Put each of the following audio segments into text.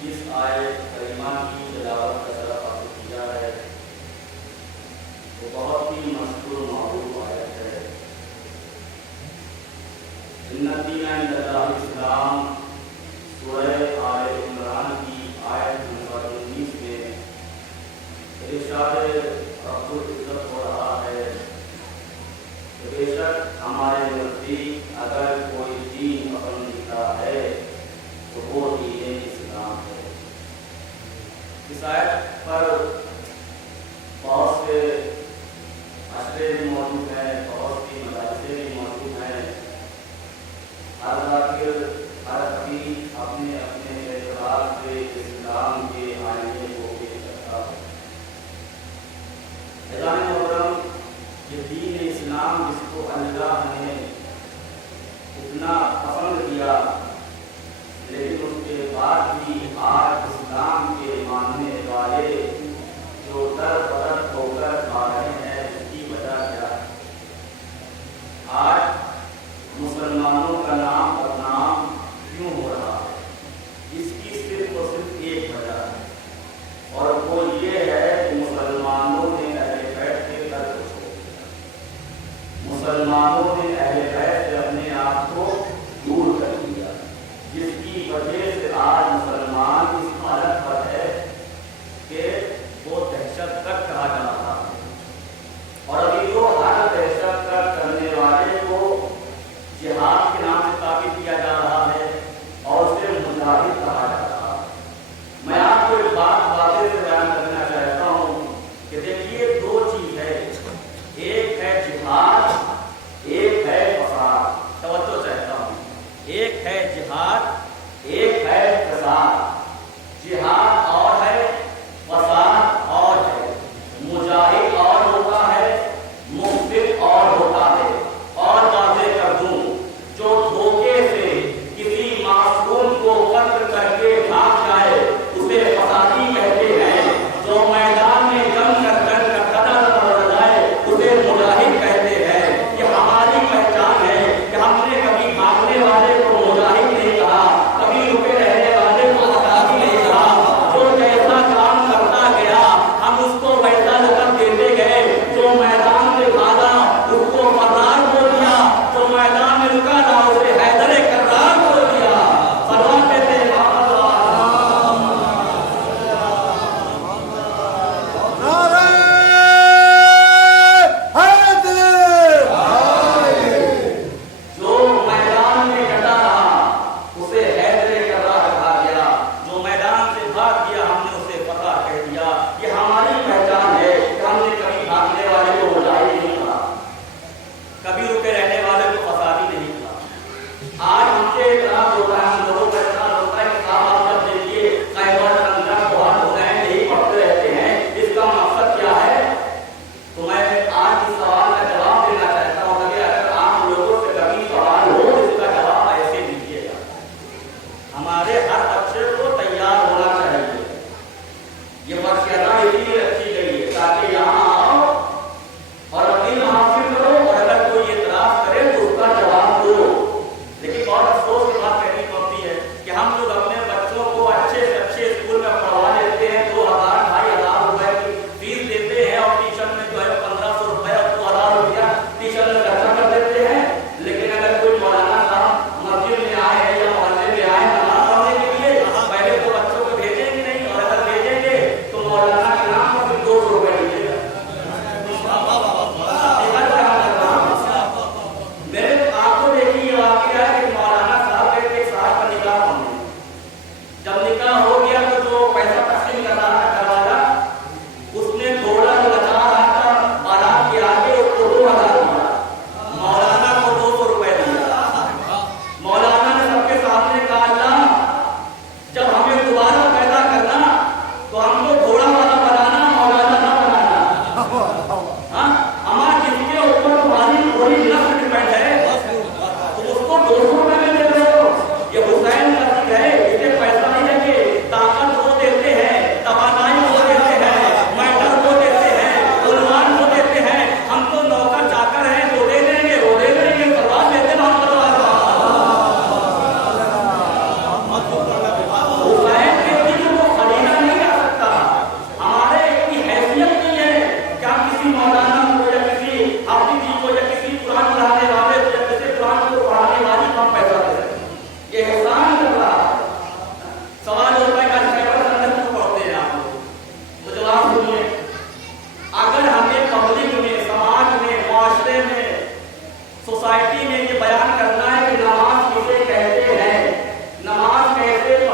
جس آیت کریمہ کی تلاوت کا طرف آپ کو کیا ہے وہ بہت ہی مشہور معروف آیت ہے۔ ان الدین عند اللہ الاسلام، سورہ آل عمران کی آیت نمبر 19 میں ارشاد رب العزت ہو رہا ہے کہ بے شک ہمارے نزدیک اگر کوئی دین پسندیدہ ہے تو وہ دین اسلام ہے۔ اس آیت پر بہت سے اشرے بھی موجود ہیں، بہت سی مدارسیں بھی موجود ہیں۔ ہر ذاکر ہر حدیث اپنے اپنے اعتبار سے اسلام کے آئینے کو پیش کرتا ہے۔ اعلان محترم، یہ دین اسلام جس کو اللہ نے اتنا پسند کیا، لیکن اس کے بعد بھی آج اسلام کے ماننے والے جو در بدر ہو کر کھا رہے ہیں، اس کی وجہ کیا ہے؟ آج مسلمانوں کا نام بدنام کیوں ہو رہا ہے؟ اس کی صرف اور صرف ایک وجہ ہے، اور وہ یہ ہے کہ مسلمانوں نے اہل بیت کے در کو چھوڑ دیا۔ مسلمانوں نے اہل بیت سے اپنے آپ کو دور کر دیا، جس کی وجہ سے آج مسلمان اس حالت پر ہے کہ وہ دہشت گرد کہا جا رہا ہے، اور ابھی تو ہر دہشت گرد کرنے والے کو جہاد کے نام سے تعبیر کیا جا رہا ہے اور اسے مجاہد کہا جا رہا ہے۔ میں آپ کو ایک بات واضح سے بیان کرنا چاہتا ہوں کہ دیکھیے، دو چیز ہے، ایک ہے جہاد، ایک ہے فساد۔ توجہ چاہتا ہوں، ایک ہے جہاد، ایک ہے فساد۔ جہاد اور ہے، فساد اور ہے۔ مجاہد اور ہوتا ہے، مفسد اور ہوتا ہے۔ اور واضح کر دوں، جو دھوکے سے کسی معصوم کو قتل کر کے بھاگ جائے اسے فسادی کہتے ہیں، جو میدان میں جنگ کر قتل کر جائے اسے مجاہد کہتے ہیں۔ یہ ہماری پہچان ہے کہ ہم نے کبھی بھاگنے والے کو مجاہد نہیں کہا، کبھی رکے رہنے والے کو فسادی نہیں کہا۔ جو جیسا کام کرتا گیا ہم اس کو ویسا لقب دیتے گئے۔ جو میدان میں بھاگا اس کو فرار بول دیا، جو میدان میں رکا تھا اسے حیدر کرار بول دیا۔ سلام کہتے ہیں جو میدان میں ڈٹا رہا اسے حیدر کرار کہا گیا، جو میدان سے بھاگ گیا ہم نے اسے فتح کہہ دیا۔ یہ ہماری پہچان ہے کہ ہم نے کبھی بھاگنے والے کو مجاہد نہیں کہا، کبھی رکے رہنے والے کو فسادی نہیں کہا۔ آج ہم سے اعتراض ہوتا ہے، ہم لوگوں کا اعتراض ہوتا ہے کہ صاحب آپ جب دیکھیے خیبر خندق بہت ہو رہے ہیں، یہی پڑھتے رہتے ہیں، اس کا مقصد کیا ہے؟ تو میں آج اس سوال کا جواب دینا چاہتا ہوں کہ اگر آپ لوگوں سے کبھی سوال ہو تو اس کا جواب ایسے دیجیے گا۔ ہمارے ہر بچے کو تیار ہونا چاہیے۔ یہ مرشدہ اسی لیے رکھی گئی ہے تاکہ یہاں آؤ اور علم حاصل کرو، اور اگر کوئی اعتراض کرے تو اس کا جواب دو۔ لیکن بہت افسوس کی بات کہنی پڑتی ہے کہ ہم لوگ اپنے بچوں کو اچھے سے اچھے اسکول میں پڑھوا لیتے ہیں، 2000 2500 روپے کی فیس دیتے ہیں، اور ٹیوشن میں جو ہے 1500 روپے اور 2000 روپیہ ٹیوشن میں خرچہ کر دیتے ہیں۔ لیکن اگر کوئی مولانا صاحب مسجد میں آئے ہیں یا محلے میں آئے نماز پڑھنے کے لیے، پہلے تو بچوں کو بھیجیں گے نہیں، اور اگر بھیجیں گے تو مولانا کے نام پر صرف 200 روپے لیجیے گا۔ میرے آپ کو دیکھیے، یہ واقعہ ہے کہ مولانا صاحب کے ایک صاحب کا نکاح ہونے، جب نکاح ہو گیا تو جو پیسہ تقسیم کر رہا تھا گھر والا، اس نے گھوڑا جو نچا رہا تھا بارات کے آگے اس کو 2000 دیا، مولانا کو 200 روپے دیا۔ مولانا نے سب کے سامنے کہا، اللہ جب ہمیں دوبارہ پیدا کرنا تو ہم کو گھوڑا والا بنانا، مولانا نہ بنانا۔ ہمارا جس کے اوپر تمہاری پوری نسل ڈپینڈ ہے، تم اس کو 200 روپے میں دے رہے ہو۔ یہ حسین کا ذکر ہے، اسے پیسہ نہیں لگے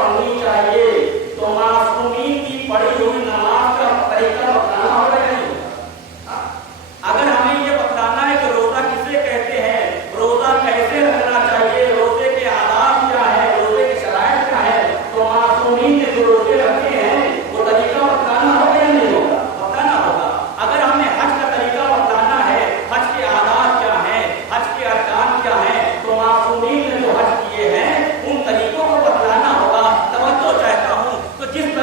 पढ़नी चाहिए, तो मासूमीन की पढ़ी हुई नमाज का तरीका बताना होगा या नहीं होगा? अगर हमें ये बताना है कि रोजा किसे कहते हैं, रोजा कैसे रखना चाहिए, रोजे के आदाब क्या है, रोजे की शराइत क्या है, तो मासूमीन ने जो रोजे रखे हैं वो तरीका बताना होगा या नहीं होगा? बताना होगा। अगर हमें हज का तरीका बताना है, हज के आदाब क्या है, हज के अरकान क्या है, तो मासूमीन ने जो हज किए हैं उन तरीकों को बतलाना होगा। तवज्जो चाहता हूँ, तो जिस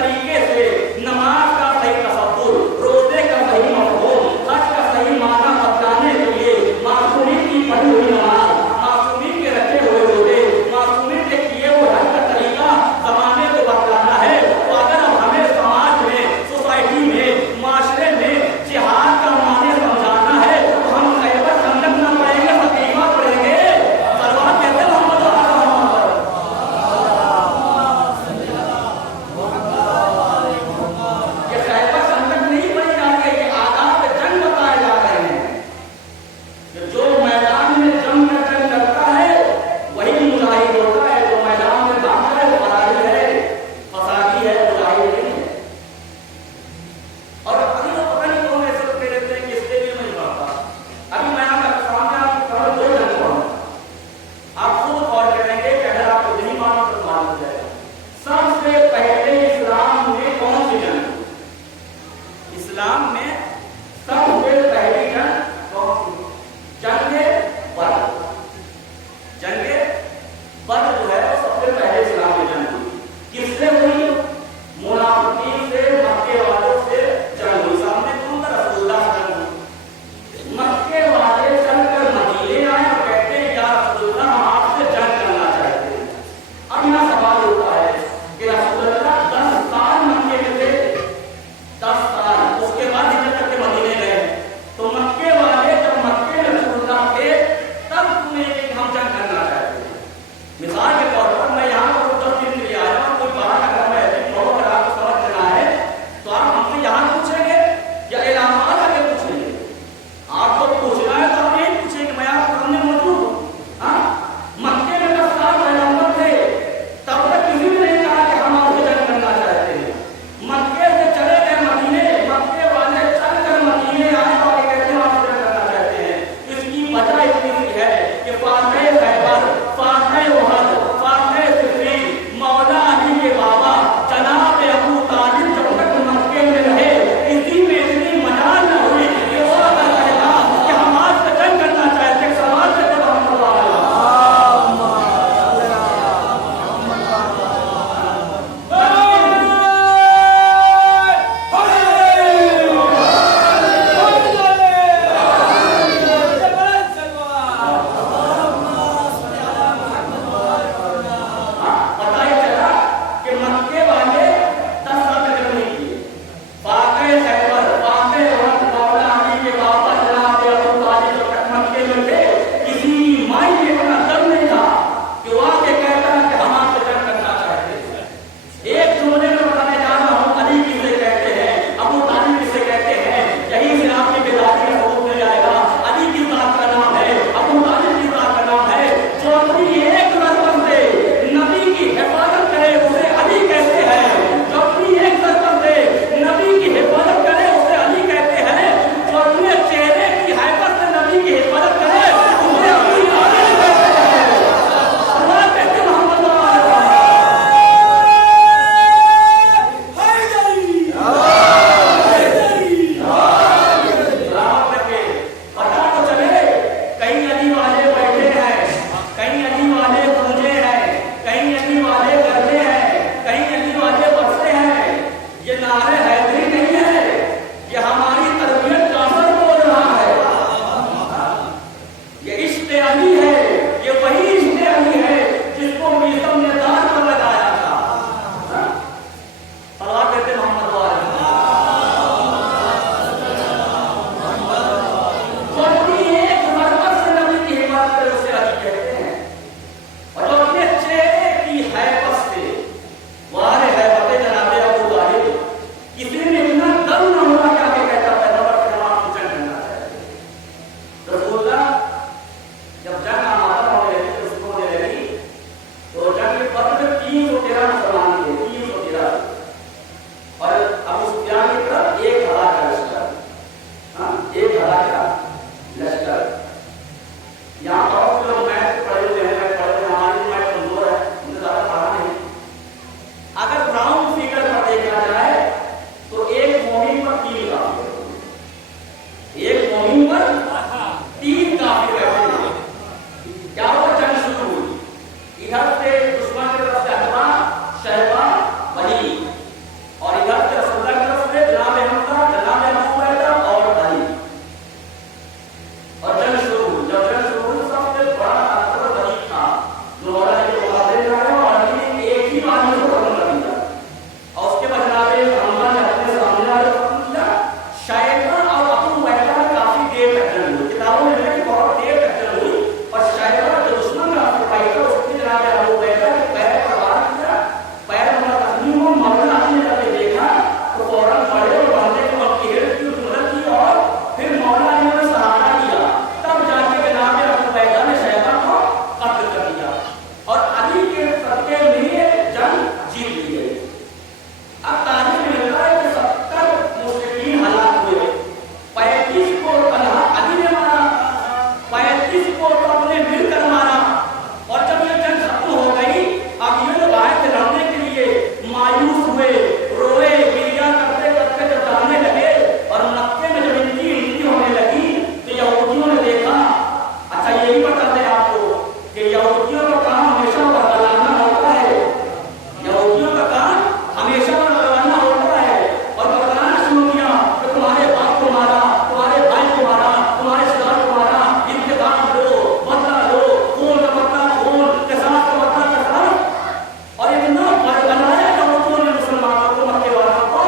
और बनाया कमजोर ने मुसलमानों को, मक्के वालों को,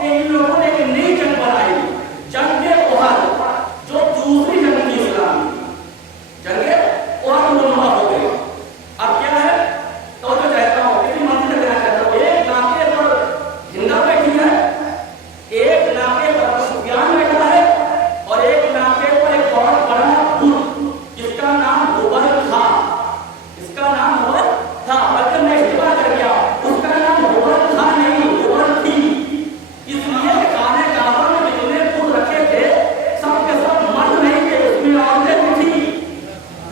कि इन लोगों ने एक नई जंग बनाई, जंगे उहद, जो दूसरी जंग थी इस्लाम की, जंगे उहद मुनवा हो गई। अब क्या है, तो जो कहता हूँ कि मंदिर कहना चाहता हूँ, एक नाके पर हिंदा बैठी है, एक नाके पर अबू सुफियान बैठा है, और एक नाके पर एक बहुत बड़ा बुत, जिसका नाम हुबल था, इसका नाम हुबल था, बल्कि मैं इस्तेमाल कर गया, उसका नाम हुबल था नहीं, हुबल थी। इसलिए खाने काबा में जितने बुत रखे थे, सब के सब मर्द नहीं थे, उसमें औरतें भी थी।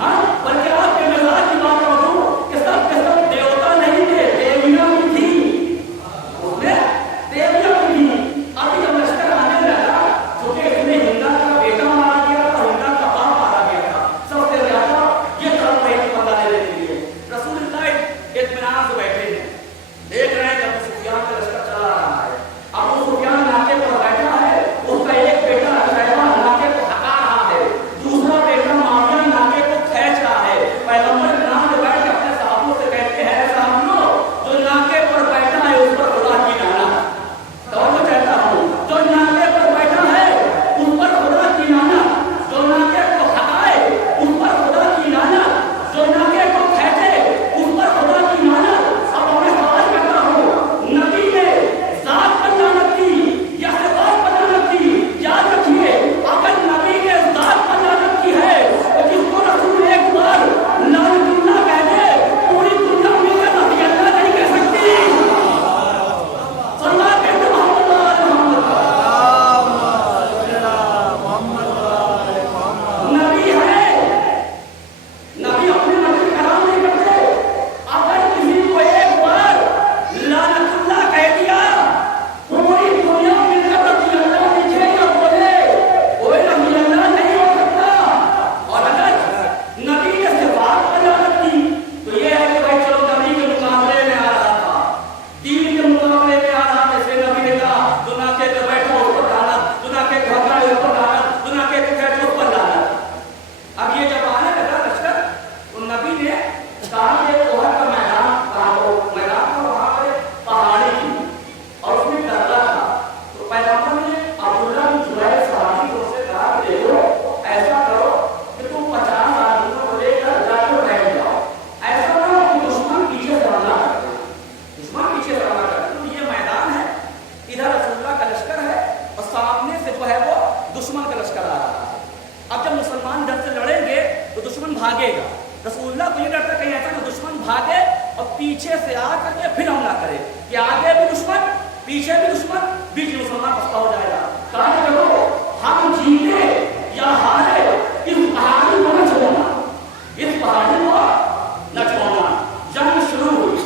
हाँ, बल्कि आपके मिजाज की बात करूं कि सब के सब देवता नहीं थे, देवियां भी थी, उसमें देवियां भी थी। अभी जब लश्कर आने लगा, क्योंकि इसमें हिंदा का बेटा मारा गया था, हिंदा का बाप मारा गया था, सबसे ज्यादा ये सब नहीं पता लेने के लिए रसूलुल्लाह इत्मीनान से बैठे हैं, देख रहे हैं कि अबू सुफियान का लश्कर चला रहा है। अबू सुफियान नाके पर बैठा है, उसका एक बेटा शैबा नाके को हटा रहा है, दूसरा बेटा मुआविया नाके को खींच रहा है। पैगंबर के नाम पे बैठ के अपने साहबों से कहते हैं, साहबियों, जो नाके पर बैठा है उस पर खुदा की लानत। तो मैं कहता हूँ, जो नाके पर बैठा है उस पर खुदा की लानत, जो नाके को हटाए उस पर खुदा की लानत, जो नाके को खींचे उस पर खुदा की लानत। अब मैं सवाल करता हूँ, नबी ने जात पर लानत की या सिफात पर लानत की? याद रखिए, अगर नबी ने जात पर लानत की है तो जिसको रसूल एक बार लानतुल्लाह कह दे, पूरी दुनिया मिलकर नबी अल्लाह नहीं कह सकती। सल्लल्लाहु अलैहि वसल्लम नबी है, नबी अपने नबी का नाम नहीं करते। अगर किसी को एक बार लानतुल्लाह कह दिया, पूरी दुनिया मिलकर नबी अल्लाह पीछे न बोले, कोई नबी अल्लाह नहीं हो सकता। और अगर नबी ने सिफात पर लानत की तो ये है कि भाई चलो नबी के मुकाबले में आ रहा था, दीन के मुकाबले में आ रहा था, इसलिए नबी ने कहा तू नाके पे बैठो उस पर लानत, तू नाके पे खड़ा है उस पर लानत, तू नाके पे बैठो उस पर लानत। अब ये जब आने लगा लश्कर, तो नबी ने कहा कि ओहद का मैदान कहाँ हो, मैदान था वहाँ पर एक पहाड़ी थी और उसमें दर्रा था। तो पैगंबर ने अब्दुल्ला बिन जुबैर सहाबी को उससे कहा कि देखो, ऐसा करो कि तुम 50 आदमियों को लेकर जाकर बैठ जाओ, ऐसा ना हो कि दुश्मन पीछे से हमला कर दे, दुश्मन पीछे से हमला कर दे। तो ये मैदान है, इधर रसूलुल्लाह का लश्कर है और सामने से जो है वो दुश्मन का लश्कर आ रहा है। अब जब मुसलमान इधर से लड़ेंगे तो दुश्मन भागेगा, रसूलुल्लाह को ये डर था कहीं ऐसा कि दुश्मन भागे और पीछे से आकर के फिर हमला करे, कि आगे भी दुश्मन पीछे भी दुश्मन, बीच में मुसलमान फंसा हो जाएगा। कहा कि देखो, हम जीते या हारे इस पहाड़ी को न छोड़ना, इस पहाड़ी को न छोड़ना। जंग शुरू हुई,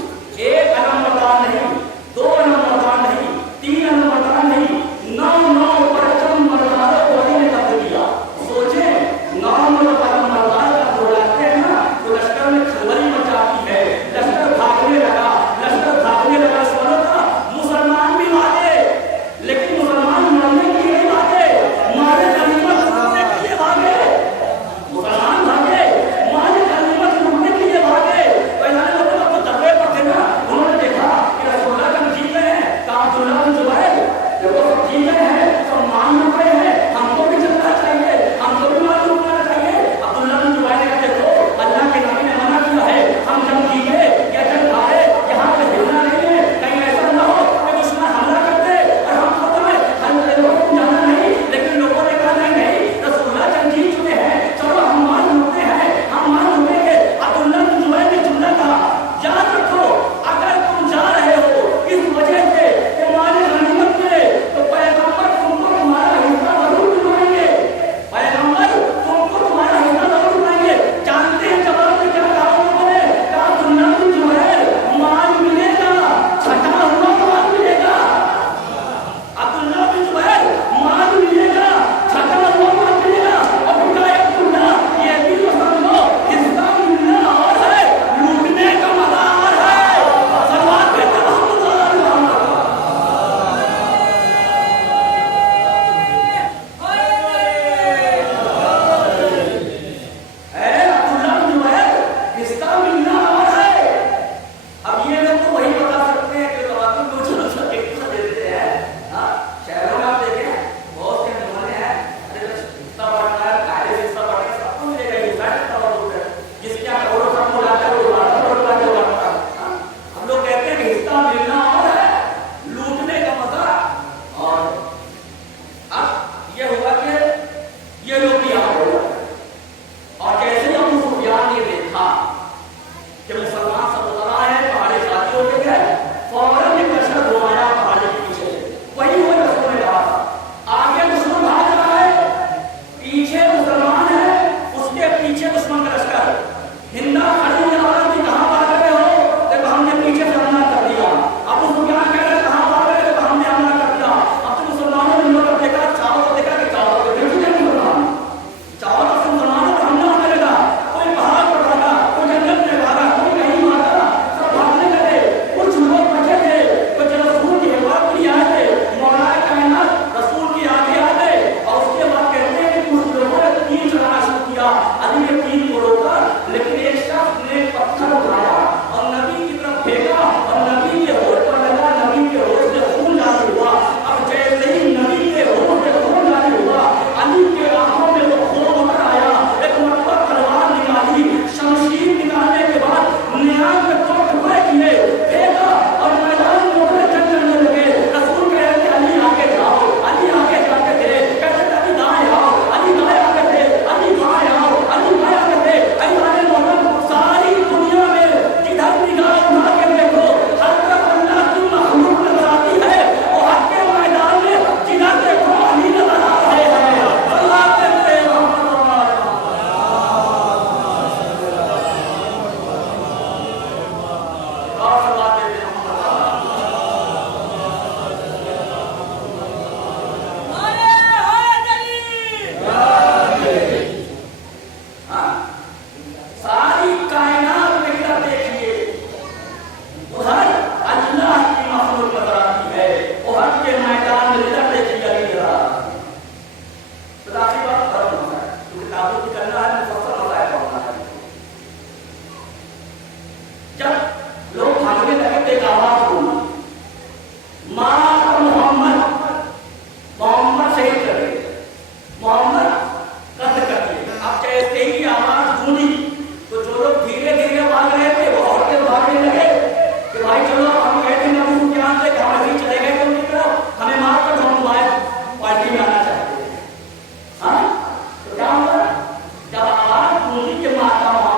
1 नंबरदार नहीं, 2 नंबरदार नहीं, 3 नंबरदार नहीं, 9 परचम मर्दारों को अली ने कब्जा किया। सोचे 9 मर्दार का दौड़ाते हैं ना, तो लश्कर में खलबली मचाती है, लश्कर भागने लगा, सुनो था, मुसलमान भी भागे, लेकिन मुसलमान मरने की नहीं उन्हीं के माताओं